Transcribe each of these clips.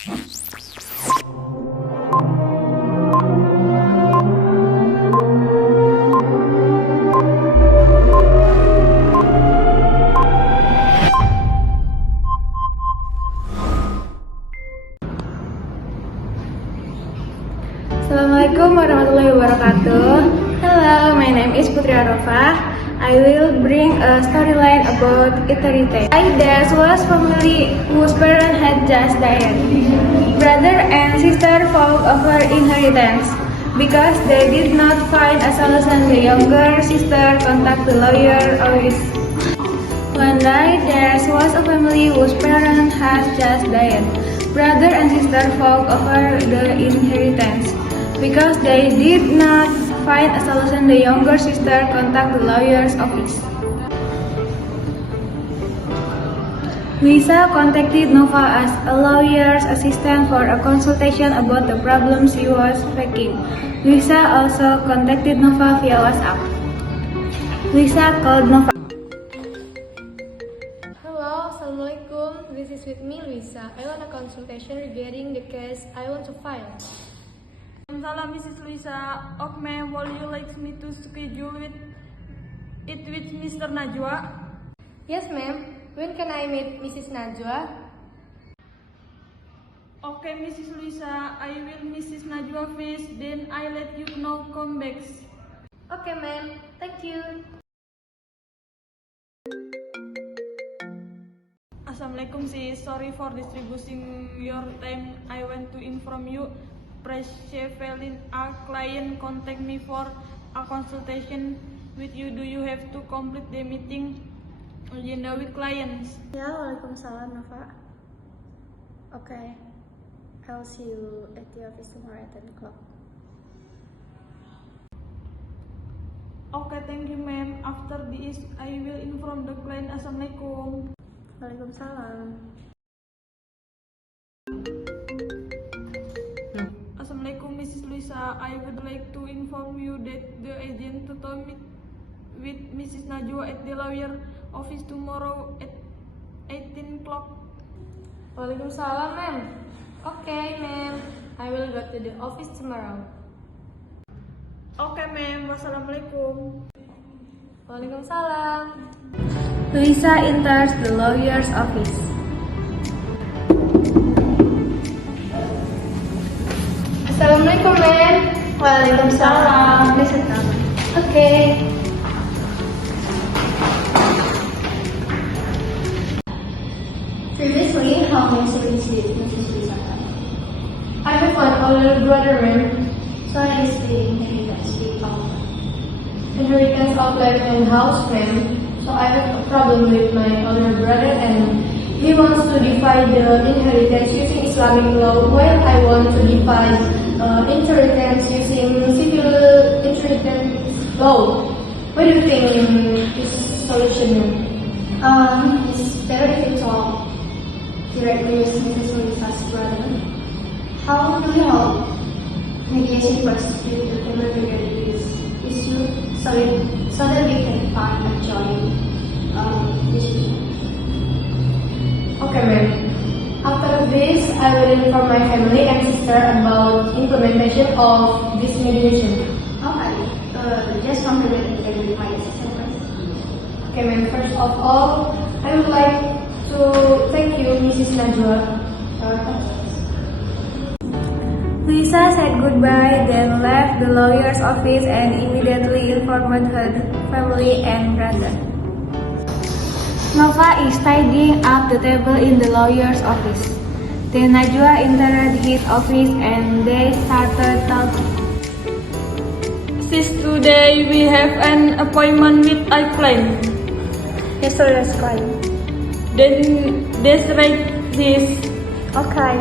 Assalamualaikum warahmatullahi wabarakatuh. Hello, my name is Putri Arafah. I will bring a storyline about inheritance. There was family whose parents had just died. Brother and sister fought over inheritance. Because they did not find a solution, the younger sister contacted the lawyer office. One night, there was a family whose parents had just died. Brother and sister fought over the inheritance. Because they did not find a solution, the younger sister contacted the lawyer's office. Luisa contacted Nova as a lawyer's assistant for a consultation about the problem she was facing. Luisa also contacted Nova via WhatsApp. Luisa called Nova. Hello, Assalamualaikum. This is with me, Luisa. I want a consultation regarding the case I want to file. Salam, Mrs. Luisa. Okay, would you like me to schedule it with Mr. Najwa? Yes, ma'am. When can I meet Mrs. Najwa? Okay, Mrs. Luisa. I will Mrs. Najwa first, then I let you know come back. Okay, ma'am. Thank you. Assalamualaikum, sis. Sorry for distributing your time. I want to inform you. Preshevelin, a client contact me for a consultation with you. Do you have to complete the meeting agenda with clients? Ya, waalaikumsalam Nova. Okay, I'll see you at the office tomorrow at 10 o'clock. Okay, thank you, ma'am. After this, I will inform the client. Assalamualaikum. Waalaikumsalam. Assalamualaikum, Mrs. Luisa. I would like to inform you that the agent to meet with Mrs. Najwa at the lawyer office tomorrow at 18 o'clock. Waalaikumsalam, ma'am. Okay, ma'am. I will go to the office tomorrow. Okay, ma'am. Wassalamualaikum. Waalaikumsalam. Luisa enters the lawyer's office. Assalamualaikum, ma'am. Waalaikumsalam. Please sit down. Okay. Previously, how many siblings did Mrs. Luisa have? I have one older brother, ma'am. So is the inheritance we found. Inheritance of land and house, ma'am. So I have a problem with my older brother and he wants to divide the inheritance using Islamic law while I want to divide inheritance using civil inheritance law. What do you think is solution? It's better if you talk directly with Mrs. Luisa's brother. How do you help mediation prosecute the family regarding this issue so that we can find a joint issue? Okay, ma'am. After this, I will inform my family and sister about implementation of this mediation. Okay, just compliment with my sister first. Okay, ma'am. First of all, I would like to thank you, Mrs. Najwa. Luisa said goodbye, then left the lawyer's office and immediately informed her family and brother. Nova is tidying up the table in the lawyer's office. Then Najwa entered his office and they started talking. Sis, today we have an appointment with a client. Yes, sir, that's fine. Then that's right, sis. Okay.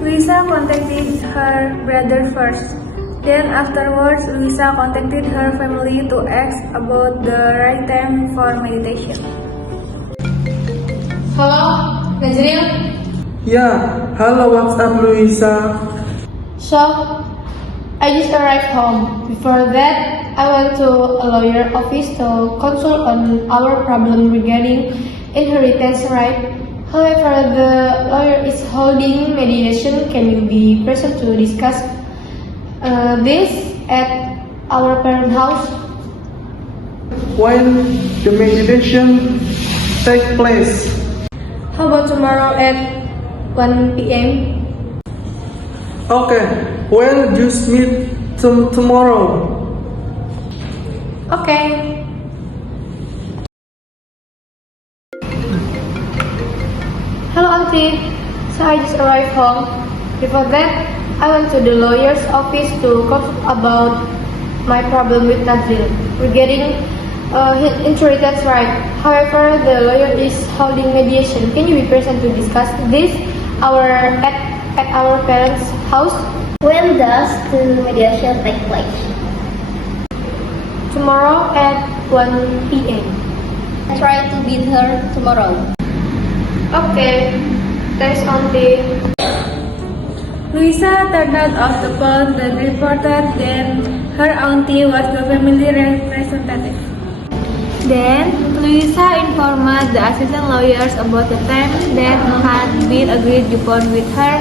Luisa contacted her brother first. Then afterwards, Luisa contacted her family to ask about the right time for meditation. Hello, Nazril. Yeah, halo, what's up, Luisa? So, I just arrived home. Before that, I went to a lawyer office to consult on our problem regarding inheritance right. However, the lawyer is holding mediation. Can you be present to discuss this at our parent house? When the mediation take place? How about tomorrow at 1 p.m.? Okay, well, just meet tomorrow. Okay. Hello, Auntie. So I just arrived home. Before that, I went to the lawyer's office to consult about my problem with Nazil regarding his inheritance right. However, the lawyer is holding mediation. Can you be present to discuss this at our parents' house? When does the mediation take place? Tomorrow at 1 p.m. Try to be there tomorrow. Okay. Thanks, Auntie. Luisa turned out of the phone and reported that her auntie was the family representative. Then, Luisa informed the assistant lawyers about the time that had been agreed upon with her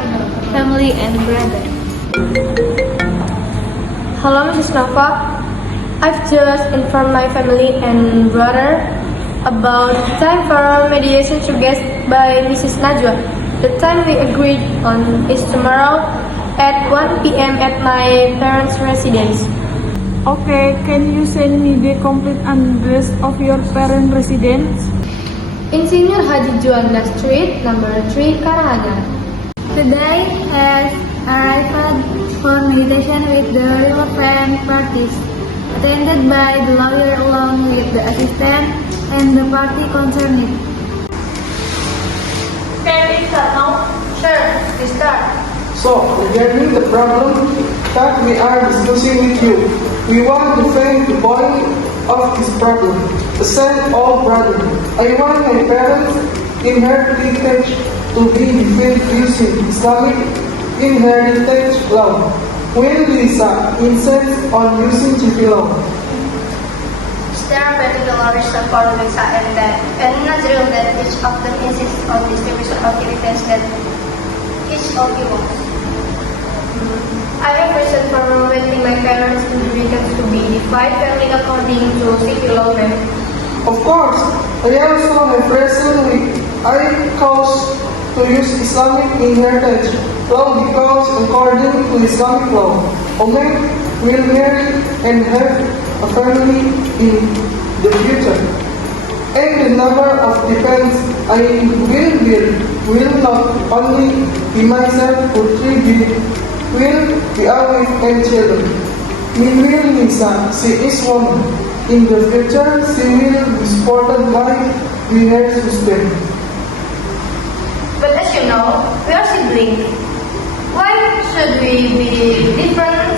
family and brother. Hello, Mrs. Nova. I've just informed my family and brother about the time for mediation suggest by Mrs. Najwa. The time we agreed on is tomorrow at 1 p.m. at my parents' residence. Okay, can you send me the complete address of your parent residence? Insinyur Haji Juanda Street, number 3, Karanganyar. Today has arrived for mediation with the relevant parties, attended by the lawyer along with the assistant and the party concerned. Can we start now? Sure, we start. So, regarding the problem that we are discussing with you, we want to find the point of this problem. Aside all brother, I want my parents' inheritance to be defined using Islamic inheritance law. When Lisa insists on using GP law, There are particular reasons for Lisa and Nazril that each of them insists on distribution of inheritance that each of you wants. I have reason for wanting my parents' inheritance to be divided fairly according to civil law. of course, I also have reason I cause to use Islamic inheritance law because according to Islamic law, a man will marry and have a family in the future. And the number of dependents I will not only be myself for 3 will be a wife and children. Meanwhile, Lisa, she is woman. In the future, she will be supported by her husband. But as you know, we are siblings. Why should we be different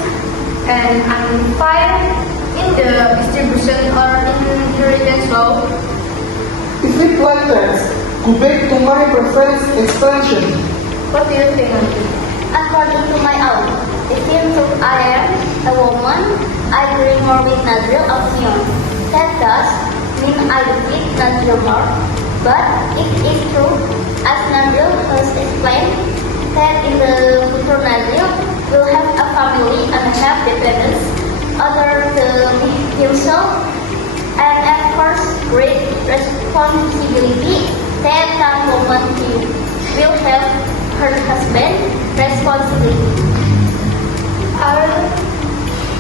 and unfair in the distribution or inheritance law? If it like that, go back to my preference expansion. What do you think, Auntie? According to my own, if you took I am a woman, I agree more with Nazril opinion. That does mean I defeat Nazril more, but it is true, as Nazril has explained, that in the future Nazril will have a family and have dependents other than himself, and of course great responsibility that a woman will have her husband responsibility. Are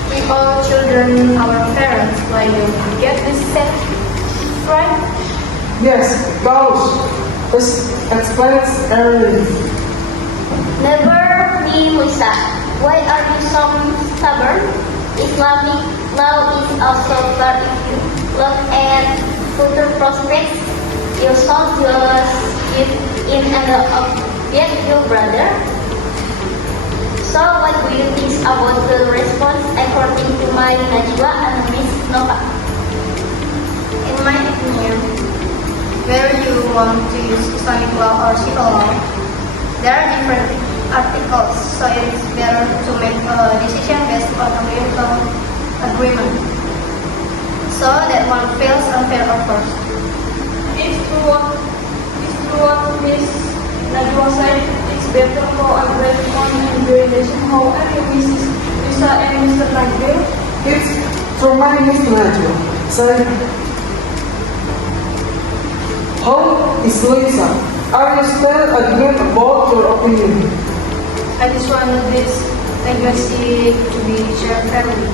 we all children our parents? Why don't we get this set right? Yes, because this explains everything. Never me, Musa. Why are you so stubborn? Islamic law is also fair if you look at future prospects. You should just give in and object your brother. So what do you think about the response according to my Najwa and Miss Nova? In my opinion, whether you want to use Islamic law or civil law, there are different articles, so it is better to make a decision based on a mutual agreement. So that one feels unfair, of course. It's true what Miss foundation. How are you, Mrs. Lisa and Mr. Nabil? It's from my Miss Najwa. Say, how is Lisa? Are you still adamant about your opinion? I just want this legacy to be shared fairly.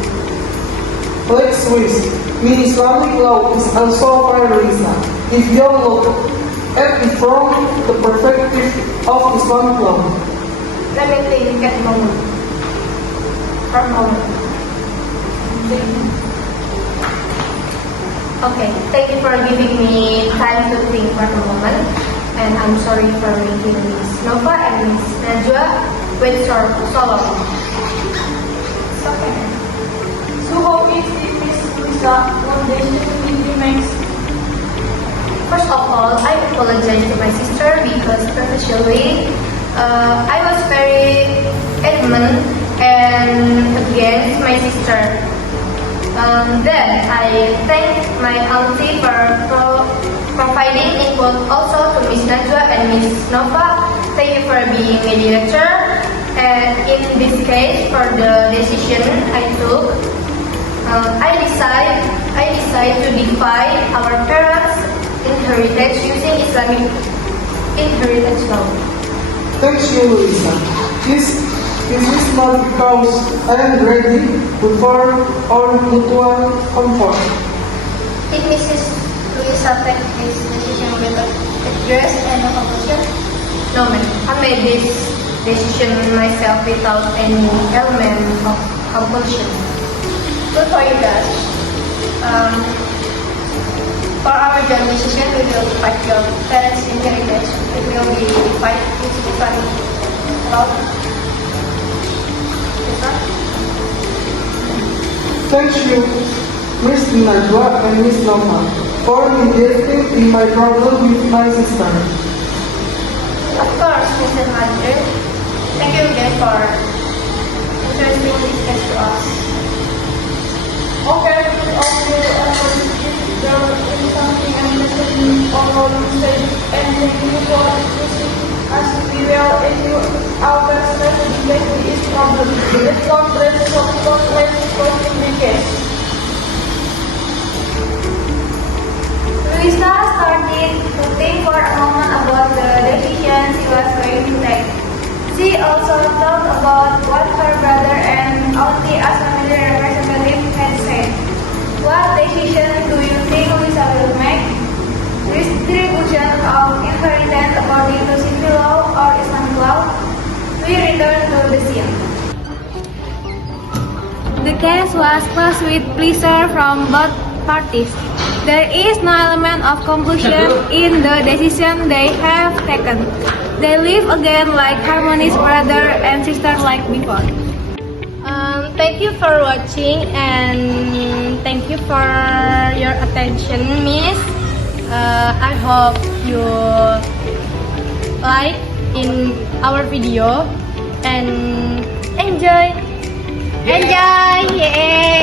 Let's Swiss. In Islamic law is also by Lisa. If you look at it from the perspective of Islamic law. Let me think at a moment. For a moment. Okay, thank you for giving me time to think for a moment. And I'm sorry for making Miss Nova and Miss Najwa wait so long. It's okay. So how is it, Miss Lisa, foundation remains? First of all, I apologize to my sister because previously I was very adamant and against my sister. Then I thank my auntie for providing input also to Miss Najwa and Miss Nova. Thank you for being mediator. And in this case, for the decision I took, I decide to divide our parents' inheritance using Islamic inheritance law. Thank you, Lisa. This is not because I am ready for our mutual comfort. Did Mrs. Louisa take this decision with a address and a conclusion? No, ma'am. I made this decision myself without any element of compulsion. Good for you guys. For our joint decision, we will divide your parents' inheritance. It will be divided into different law. Thank you, Miss Najwa and Miss Nova, for mediating in my problem with my sister. Of course, Mr. Madrid. Thank you again for interesting this case to us. Okay, if there is something unnecessary or mistake, and thank you for excusing us. We will issue our best to investigate this problem. Let's solve the case. Luisa started to think for a moment about the decision she was going to take. She also thought about what her brother and auntie as family representative had said. What decision do you think Luisa will make? Distribution of inheritance according to civil law or Islamic law? We return to the scene. The case was closed with pleasure from both parties. There is no element of compulsion in the decision they have taken. They live again like harmonious brother and sister like before. Thank you for watching and thank you for your attention, Miss. I hope you like in our video and enjoy. Enjoy! Yay!